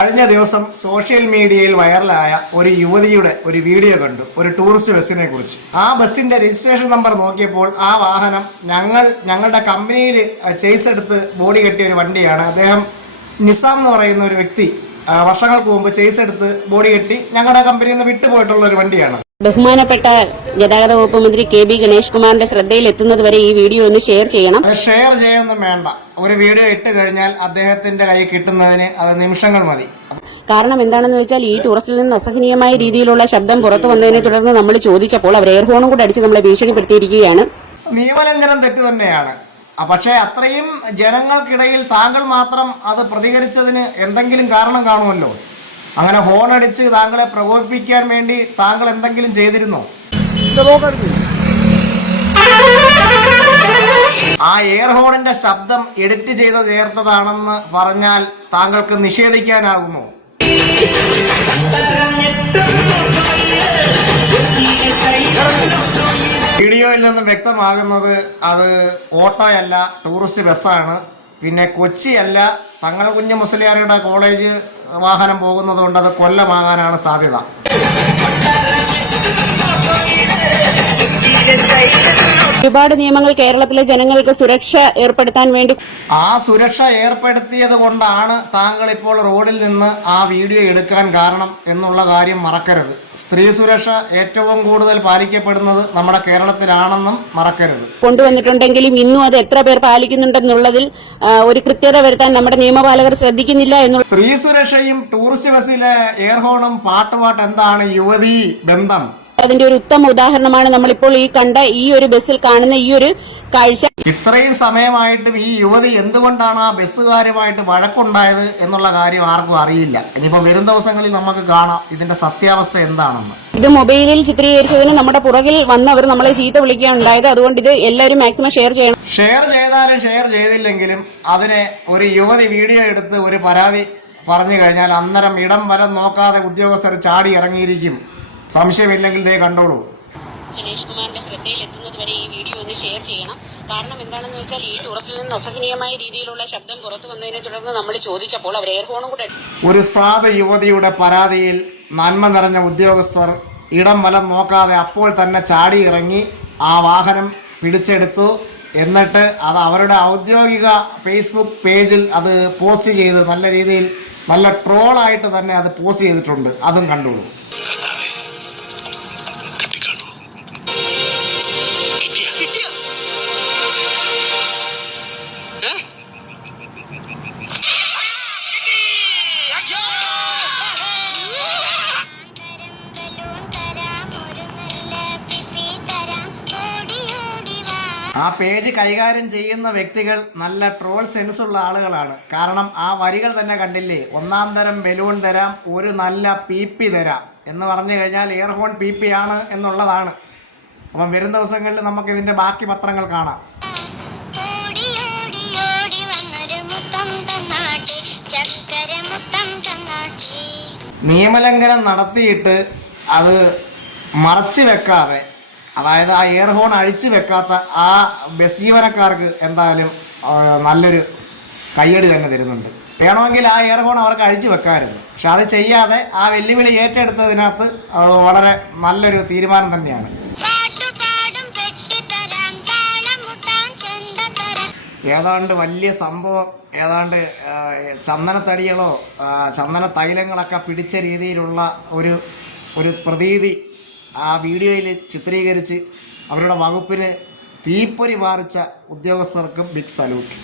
കഴിഞ്ഞ ദിവസം സോഷ്യൽ മീഡിയയിൽ വൈറലായ ഒരു യുവതിയുടെ ഒരു വീഡിയോ കണ്ടു ഒരു ടൂറിസ്റ്റ് ബസ്സിനെ കുറിച്ച്. ആ ബസ്സിന്റെ രജിസ്ട്രേഷൻ നമ്പർ നോക്കിയപ്പോൾ ആ വാഹനം ഞങ്ങൾ ഞങ്ങളുടെ കമ്പനിയിൽ ചേസ് എടുത്ത് ബോഡി കെട്ടിയ ഒരു വണ്ടിയാണ്. അദ്ദേഹം നിസാം എന്ന് പറയുന്ന ഒരു വ്യക്തി വർഷങ്ങൾക്ക് മുമ്പ് ചേസ് എടുത്ത് ബോഡി കെട്ടി ഞങ്ങളുടെ കമ്പനിയിൽ നിന്ന് വിട്ടുപോയിട്ടുള്ള ഒരു വണ്ടിയാണ്. ബഹുമാനപ്പെട്ട ഗതാഗത വകുപ്പ് മന്ത്രി കെ ബി ഗണേഷ് കുമാറിന്റെ ശ്രദ്ധയിൽ എത്തുന്നത് വരെ ഈ വീഡിയോ ഒന്ന് ഷെയർ ചെയ്യണം. അത് ഷെയർ ചെയ്യൊന്നും വേണ്ട. ഒരു വീഡിയോ ഇട്ട് കഴിഞ്ഞാൽ അദ്ദേഹത്തിന്റെ കൈ കിട്ടുന്നതിന് അത് നിമിഷങ്ങൾ മതി. കാരണം എന്താണെന്ന് വെച്ചാൽ ഈ ടൂറിസ്റ്റിൽ നിന്ന് അസഹനീയമായ രീതിയിലുള്ള ശബ്ദം പുറത്തു വന്നതിനെ തുടർന്ന് നമ്മൾ ചോദിച്ചപ്പോൾ അവർ എയർഫോണും കൂടെ അടിച്ച് നമ്മളെ ഭീഷണിപ്പെടുത്തിയിരിക്കുകയാണ്. നിയമലംഘനം തെറ്റു തന്നെയാണ്. ആ, പക്ഷേ അത്രയും ജനങ്ങൾക്കിടയിൽ താങ്കൾ മാത്രം അത് പ്രതികരിച്ചതിന് എന്തെങ്കിലും കാരണം കാണുമല്ലോ? അങ്ങനെ ഹോൺ അടിച്ച് താങ്കളെ പ്രകോപിപ്പിക്കാൻ വേണ്ടി താങ്കൾ എന്തെങ്കിലും ചെയ്തിരുന്നോ? ആ എയർ ഹോണിന്റെ ശബ്ദം എഡിറ്റ് ചെയ്ത് ചേർത്തതാണെന്ന് പറഞ്ഞാൽ താങ്കൾക്ക് നിഷേധിക്കാനാകുമോ? വീഡിയോയിൽ നിന്നും വ്യക്തമാകുന്നത് അത് ഓട്ടോയല്ല ടൂറിസ്റ്റ് ബസ്സാണ്. പിന്നെ കൊച്ചിയല്ല തങ്ങൾ കുഞ്ഞ് മുസ്ലിയാറിയുടെ കോളേജ് വാഹനം പോകുന്നത് കൊണ്ട് അത് കൊല്ലമാകാനാണ് സാധ്യത. ഒരുപാട് നിയമങ്ങൾ കേരളത്തിലെ ജനങ്ങൾക്ക് സുരക്ഷ ഏർപ്പെടുത്താൻ വേണ്ടി ആ സുരക്ഷ ഏർപ്പെടുത്തിയത് കൊണ്ടാണ് താങ്കൾ ഇപ്പോൾ റോഡിൽ നിന്ന് ആ വീഡിയോ എടുക്കാൻ കാരണം എന്നുള്ള കാര്യം മറക്കരുത്. സ്ത്രീ സുരക്ഷ ഏറ്റവും കൂടുതൽ പാലിക്കപ്പെടുന്നത് നമ്മുടെ കേരളത്തിലാണെന്നും മറക്കരുത്. കൊണ്ടുവന്നിട്ടുണ്ടെങ്കിലും ഇന്നും അത് എത്ര പേർ പാലിക്കുന്നുണ്ടെന്നുള്ളതിൽ ഒരു കൃത്യത വരുത്താൻ നമ്മുടെ നിയമപാലകർ ശ്രദ്ധിക്കുന്നില്ല എന്നുള്ള സ്ത്രീ സുരക്ഷയും ടൂറിസ്റ്റ് ബസ്സിലെ എയർഹോണും പാട്ടുപാട്ട് എന്താണ് യുവതി ബന്ധം? അതിന്റെ ഒരു ഉത്തമ ഉദാഹരണമാണ് നമ്മളിപ്പോൾ ഈ കണ്ട ഈ ഒരു ബസ്സിൽ കാണുന്ന ഈ ഒരു കാഴ്ച. ഇത്രയും സമയമായിട്ടും ഈ യുവതി എന്തുകൊണ്ടാണ് ആ ബസ്സുകാരുമായിട്ട് വഴക്കുണ്ടായത് എന്നുള്ള കാര്യം ആർക്കും അറിയില്ല. ഇനിയിപ്പോൾ വരും ദിവസങ്ങളിൽ നമുക്ക് കാണാം ഇതിന്റെ സത്യാവസ്ഥ എന്താണെന്ന്. ഇത് മൊബൈലിൽ ചിത്രീകരിച്ചതിന് നമ്മുടെ പുറകിൽ വന്നവർ നമ്മളെ ചീത്ത വിളിക്കുകയുണ്ടായത് അതുകൊണ്ട് ഇത് എല്ലാവരും മാക്സിമം ഷെയർ ചെയ്യണം. ഷെയർ ചെയ്താലും ഷെയർ ചെയ്തില്ലെങ്കിലും അതിനെ ഒരു യുവതി വീഡിയോ എടുത്ത് ഒരു പരാതി പറഞ്ഞു കഴിഞ്ഞാൽ അന്നേരം ഇടം വലം നോക്കാതെ ഉദ്യോഗസ്ഥർ ചാടി ഇറങ്ങിയിരിക്കും. സംശയമില്ലെങ്കിൽ ദേ കണ്ടോളൂ. ഗണേഷ് കുമാറിന്റെ ശ്രദ്ധയിൽ എത്തുന്നത് വരെ ഈ വീഡിയോ ഒന്ന് ഷെയർ ചെയ്യണം. കാരണം എന്താണെന്ന് വെച്ചാൽ ഈ ടൂറിസ്റ്റിൽ നിന്ന് അസഹനീയമായ രീതിയിലുള്ള ശബ്ദം പുറത്തു വന്നതിനെ തുടർന്ന് നമ്മൾ ചോദിച്ചപ്പോൾ അവർ എയർഫോണും കൂടെ ഒരു സാധു യുവതിയുടെ പരാതിയിൽ നന്മ നിറഞ്ഞ ഉദ്യോഗസ്ഥർ ഇടം വലം നോക്കാതെ അപ്പോൾ തന്നെ ചാടി ഇറങ്ങി ആ വാഹനം പിടിച്ചെടുത്തു. എന്നിട്ട് അത് അവരുടെ ഔദ്യോഗിക ഫേസ്ബുക്ക് പേജിൽ അത് പോസ്റ്റ് ചെയ്ത് നല്ല രീതിയിൽ നല്ല ട്രോളായിട്ട് തന്നെ അത് പോസ്റ്റ് ചെയ്തിട്ടുണ്ട്. അതും കണ്ടോളൂ ആ പേജ് കൈകാര്യം ചെയ്യുന്ന വ്യക്തികൾ നല്ല ട്രോൾ സെൻസ് ഉള്ള ആളുകളാണ്. കാരണം ആ വരികൾ തന്നെ കണ്ടില്ലേ? ഒന്നാം തരം ബലൂൺ തരാം ഒരു നല്ല പി പി തരാം എന്ന് പറഞ്ഞു കഴിഞ്ഞാൽ എയർ ഹോൺ പി പി ആണ് എന്നുള്ളതാണ്. അപ്പം വരും ദിവസങ്ങളിൽ നമുക്ക് ഇതിന്റെ ബാക്കി പത്രങ്ങൾ കാണാം. നിയമലംഘനം നടത്തിയിട്ട് അത് മറച്ചു വെക്കാതെ അതായത് ആ എയർ ഹോൺ അഴിച്ചു വെക്കാത്ത ആ ബസ് ജീവനക്കാർക്ക് എന്തായാലും നല്ലൊരു കയ്യടി തന്നെ തരുന്നുണ്ട്. വേണമെങ്കിൽ ആ എയർ ഹോൺ അവർക്ക് അഴിച്ചു വെക്കാമായിരുന്നു. പക്ഷെ അത് ചെയ്യാതെ ആ വെല്ലുവിളി ഏറ്റെടുത്തതിനകത്ത് വളരെ നല്ലൊരു തീരുമാനം തന്നെയാണ്. ഏതാണ്ട് വലിയ സംഭവം ഏതാണ്ട് ചന്ദനത്തടികളോ ചന്ദന തൈലങ്ങളൊക്കെ പിടിച്ച രീതിയിലുള്ള ഒരു ഒരു പ്രതീതി ആ വീഡിയോയിൽ ചിത്രീകരിച്ച് അവരുടെ വകുപ്പിന് തീപ്പൊരി മാറിച്ച ഉദ്യോഗസ്ഥർക്കും ബിഗ് സല്യൂട്ട്